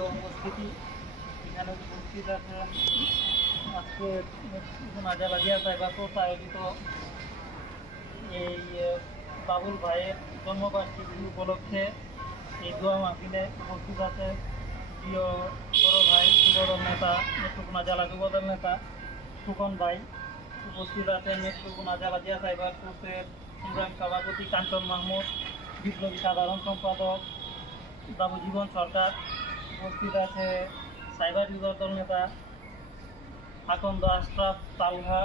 প্রিয় উপস্থিতি, এখানে উপস্থিত আছেন আজকে নাজাল আজিয়া সাইবার কোর্স আয়োজিত এই বাবুল ভাইয়ের জন্মবার্ষিকী উপলক্ষে এই দোয়া মাহফিলে উপস্থিত আছেন প্রিয় বড় ভাই যুবদল নেতা নেত্রকোনা জেলা যুবদল নেতা সুকন ভাই, উপস্থিত আছেন নেত্রকোনা জেলা জিয়া সাইবার কোর্সের সংগ্রামী সভাপতি কাঞ্চন মাহমুদ, বিপ্লবী সাধারণ সম্পাদক বাবুজীবন সরকার, উপস্থিত আছে সাইবার যুবদল নেতা আকন্দ আশরাফ তালহা,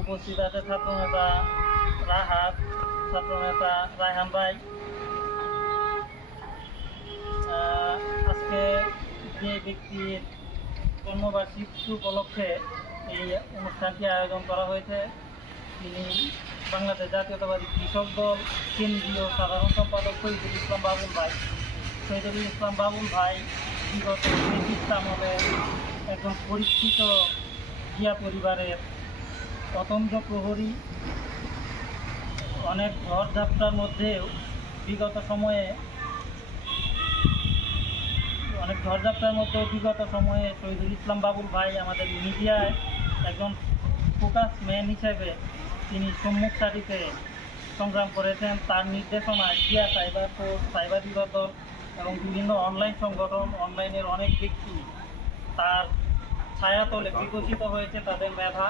উপস্থিত আছে ছাত্রনেতা রাহাত, ছাত্রনেতা রায়হান ভাই। আজকে যে ব্যক্তির জন্মবার্ষিকী উপলক্ষে এই অনুষ্ঠানটি আয়োজন করা হয়েছে তিনি বাংলাদেশ জাতীয়তাবাদী কৃষক দল কেন্দ্রীয় সাধারণ সম্পাদক শহীদুল ইসলাম বাবুল ভাই। শহীদুল ইসলাম বাবুল ভাই বিগত ব্রিটিশ আমলে একজন পরিচিত জিয়া পরিবারের অতন্দ্র প্রহরী। অনেক ঝড়ঝাপটার মধ্যেও বিগত সময়ে শহীদুল ইসলাম বাবুল ভাই আমাদের মিডিয়ায় একজন ফোকাস ম্যান হিসেবে তিনি সম্মুখ সারিতে সংগ্রাম করেছেন। তার নির্দেশনায় জিয়া সাইবার ফোর্স, সাইবার যুবদল এবং বিভিন্ন অনলাইন সংগঠন, অনলাইনের অনেক ব্যক্তি তার ছায়াতলে বিকশিত হয়েছে তাদের মেধা।